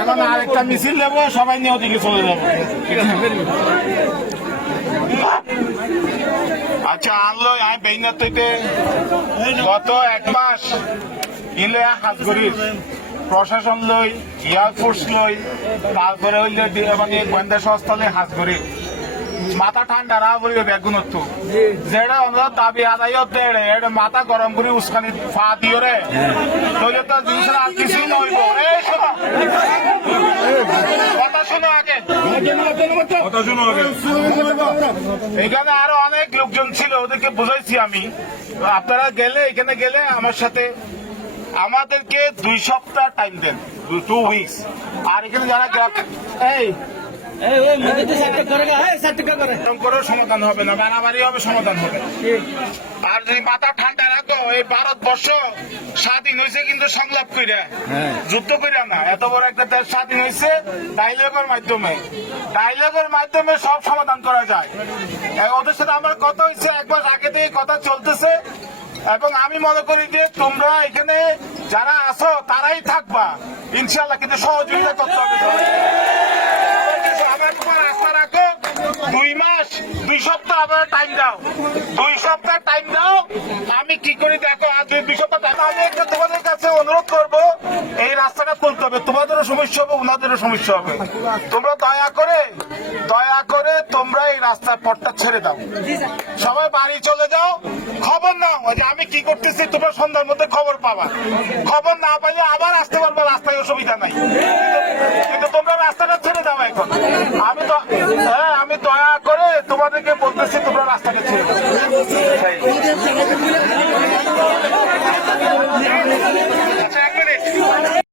এখন আরেকটা মিছিল নেবো, সবাই নিয়ে ওদিকে চলে যাবো। আচ্ছা আনলো আমি বেইনার থেকে গত 1 মাস ইলে হাজগরির প্রশাসন লই, এয়ারফোর্স লই, তারপরে হইলে মানে গোয়েন্দা সংস্থা লই হাজগরি মাথা ঠান্ডা না বলবে বেগুনত্ব যেটা অনুরোধ দাবি আদায় হতে এটা মাথা গরম করে উস্কানি ফা দিও রে তাহলে তো জিনিসের আর কিছুই নইব। এই শোনো কথা শোনো আগে, কথা শোনো আগে। এখানে আরো অনেক লোকজন ছিল, ওদেরকে বুঝাইছি আমি। আপনারা গেলে এখানে গেলে আমার সাথে আমাদেরকে 2 সপ্তাহ টাইম দেন, 2 উইকস। আর এখানে যারা সমাধান হবে না, বাড়াবাড়ি হবে, সমাধান হবে। আর যদি মাথা ঠান্ডা রাখো, এই ভারতবর্ষ স্বাধীন হয়েছে কিন্তু সংলাপ কইরা, যুদ্ধ কইরা না। এত বড় একটা দেশ স্বাধীন হয়েছে ডায়লগের মাধ্যমে। ডায়লগের মাধ্যমে সব সমাধান করা যায়। ওদের সাথে আমার কথা হয়েছে 1 মাস আগে থেকে কথা চলতেছে, এবং আমি মনে করি যে তোমরা এখানে যারা আছো তারাই থাকবা ইনশাল্লাহ, কিন্তু সহযোগিতা করতে হবে। আমার তোমার আস্থা রাখো, 2 মাস 2 সপ্তাহ আমার টাইম দাও, 2 সপ্তাহ টাইম দাও। আমি কি করি দেখো, আজ 2 সপ্তাহ টাইম। আমি একটা তোমাদের কাছে অনুরোধ করবো, এই রাস্তাটা খুলতে হবে। তোমাদেরও সমস্যা হবে, ওনাদেরও সমস্যা হবে। তোমরা দয়া করে তোমরা এই রাস্তার পথটা ছেড়ে দাও, সবাই বাড়ি চলে যাও। খবর নাও যে আমি কি করতেছি, তোমরা সন্ধ্যার মধ্যে খবর পাবা। খবর না পাইলে আবার আসতে পারবো, রাস্তায় অসুবিধা নাই।